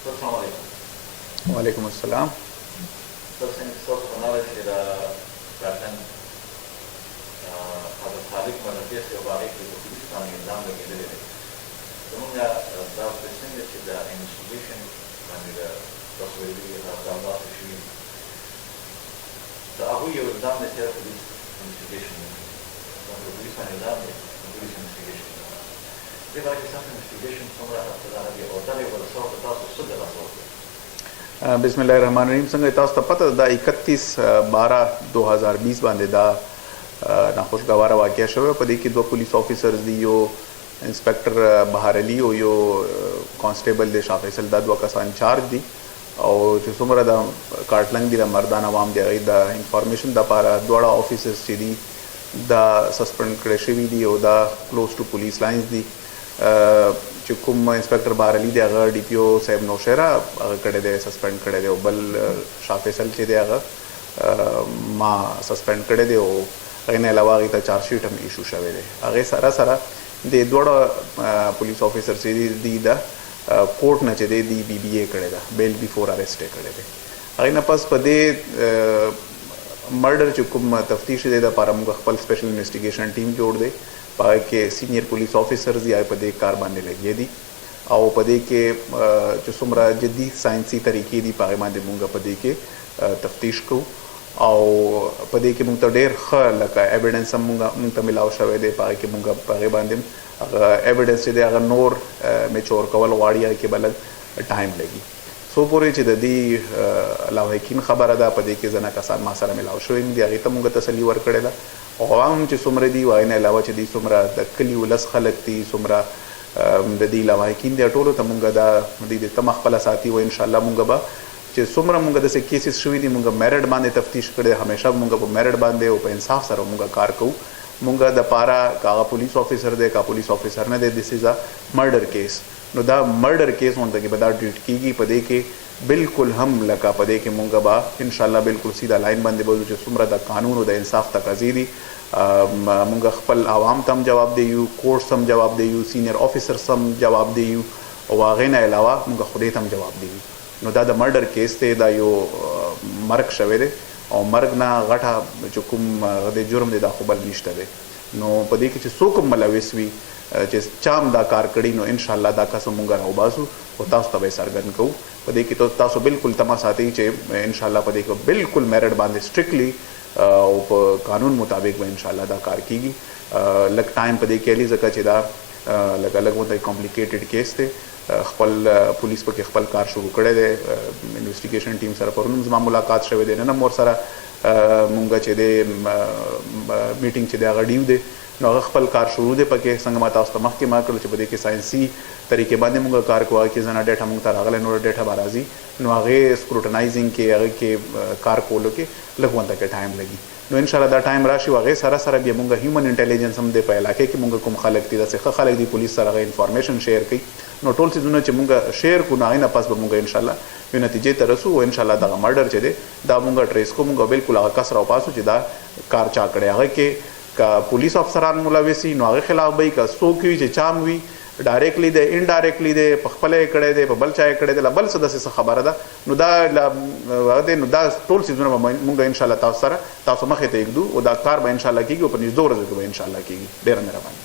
السلام عليكم. وعليكم السلام. څنګه تاسو په نړۍ کې د راتلن حضرت خالق مدرسې او باغې کې د پولیس باندې نظام لګېدلی دی. زموږ دا پرسنګ چې د انویسټیګیشن باندې د تاسو ویلي اقدامات شوي دي، د هغوی یو اقدام دی چې پولیس انویسټیګیشن د پولیس باندې نظام دی، د پولیس انویسټیګیشن دې باندې ستاسو انویسټیګیشن څومره هفته داره دی او دغې ورسره تاسو څه د لاسه ورکوئ؟ بسم الله الرحمن الرحیم. څنګه تاسو ته پته ده 31/12/2020 باندې دا ناخوشګواره واقعه شوه. په دې کې دوه پولیس افیسرز دي، یو انسپکټر بهار علي او یو کانسټیبل دی شاه فیصل، دا دوه کسان چارج دي او چې څومره د کارټلنګ دي د مردان عوام دی هغې د انفارمیشن دپاره دواړه افیسرز چې دي دا سسپینډ کړی شوي دي او دا کلوز ټو پولیس لاینز دي. چې کوم انسپکټر بهار علي دی هغه ډي پی او صاحب نوشیره هغه کړی دی، سسپینډ کړی دی، او بل شاه فیصل چې دی هغه ما سسپینډ کړی دی او هغې نه علاوه هغې ته چارج شیټ هم ایشو شوی دی. هغې سره سره د دواړه پولیس افیسر چې دي د کوټ نه چې دی بی بی اے کړی ده، بیل بیفور اریسټ یې کړی دی. هغې نه پس په دې مرډر چې کوم تفتیش دی دپاره موږ خپل سپیشل انویسټیګیشن ټیم جوړ دی، په هغې کې سینیر پولیس افیسرز یا په دې کار باندې لګیا دي او په دې کې چې څومره جدي ساینسي طریقې دي په هغې باندې موږ په دې کې تفتیش کوو او په دې کې موږ ته ډېر ښه لکه ایویډنس هم موږ ته ملاو شوی دی. په هغې کې موږ په هغې باندې هغه ایویډنس چې دی هغه نور میچور کول غواړي، هغې کې به لږ ټایم لګي. څو پورې چې د دې لاوحقین خبره ده، په دې کې ځنه کسان ما سره ملاو شوي دي، هغې ته موږ تسلي ورکړې ده. او عوام چې څومره دي هغې نه علاوه چې دوی څومره د کلي ولس خلک دي، څومره د دې لاوحقین دي، ټولو ته موږ دا دوی د تمه خپله ساتي او انشاءالله موږ به چې څومره موږ داسې کیسز شوي دي موږ میرټ باندې تفتیش کړی، همیشه موږ په میرټ باندې او په انصاف سره موږ کار کوو. موږ دپاره که هغه پولیس افیسر دی که پولیس افیسر نه دی، دس از ا مرډر کیس. نو دا مرډر کیس غونډه کې به دا ټریټ کېږي. په دې کې بالکل هم لکه په دې کې موږ به انشاءالله بالکل سیده لاین باندې بوځو چې څومره د قانون او د انصاف تقاضې دي. موږ خپل عوام ته هم جواب دیو، کورټس هم جواب دیو، سینیر افیسرز هم جواب دیو او هغې نه علاوه موږ خدای ته هم جواب دیو. نو دا د مرډر کیس دی، دا یو مرګ شوی دی او مرګ نه غټه چې کوم د جرم دی دا خو بل نشته دی. نو په دې کې چې څوک هم ملوث وي چې چا هم دا کار کړي، نو انشاءالله دا کس موږ راوباسو او تاسو ته به یې څرګند کوو. په دې کې تاسو بالکل تمه ساتئ چې انشاءالله په دې کې بالکل میرټ باندې سټرکټلی او په قانون مطابق به انشاءالله دا کار کیږي. لږ ټایم په دې کې علي ځکه چې دا لږ ورته کمپلیکیټډ کیس دی. خپل پولیس پکې خپل کار شروع کړی دی، انویسټیګیشن ټیم سره پرون هم زما ملاقات شوی دی، نن هم ورسره مونږ چې دی میټینګ چې دی هغه ډیو دی. نو هغه خپل کار شروع دی پکې. څنګه ما تاسو ته مخکې ما کړل چې په دې کې ساینسي طریقې باندې مونږ کار کوو، هغې کې ځنه ډیټا مونږ ته راغلی، نور ډیټا به راځي. نو هغې سکروټنایزینګ کې هغې کې کار کولو کې لږ ونته کې ټایم لګي. نو انشاءالله دا ټایم راشي. هغې سره سره بیا مونږ هیومن انټیلیجنس هم دی په علاقې کې، مونږ کوم خلک دي داسې ښه خلک دي پولیس سره هغه انفارمیشن شیر کوي. نو ټول څیزونه چې مونږ شیر کړو نو هغې نه پس به مونږ انشاءالله یو نتیجې ته رسو او انشاءالله دغه مرډر چې دی دا مونږ ټریس کوو، مونږ بالکل هغه کس راوباسو چې دا کار چا کړی. هغه کې که پولیس افسران ملوث وي نو هغې خلاف به وي، که څوک وي چې چا هم وي ډایرکټلی دی انډایرکټلی دی په خپله یې کړی دی په بل چا یې کړی دی بل څه داسې څه خبره ده، نو دا هغه دی. نو دا ټول څیزونه به مونږ انشاءالله تاسو سره تاسو مخې ته ږدو او دا کار به انشاءالله کېږي او په نږدو ورځو کې به انشاءالله کېږي. ډېره مهرباني.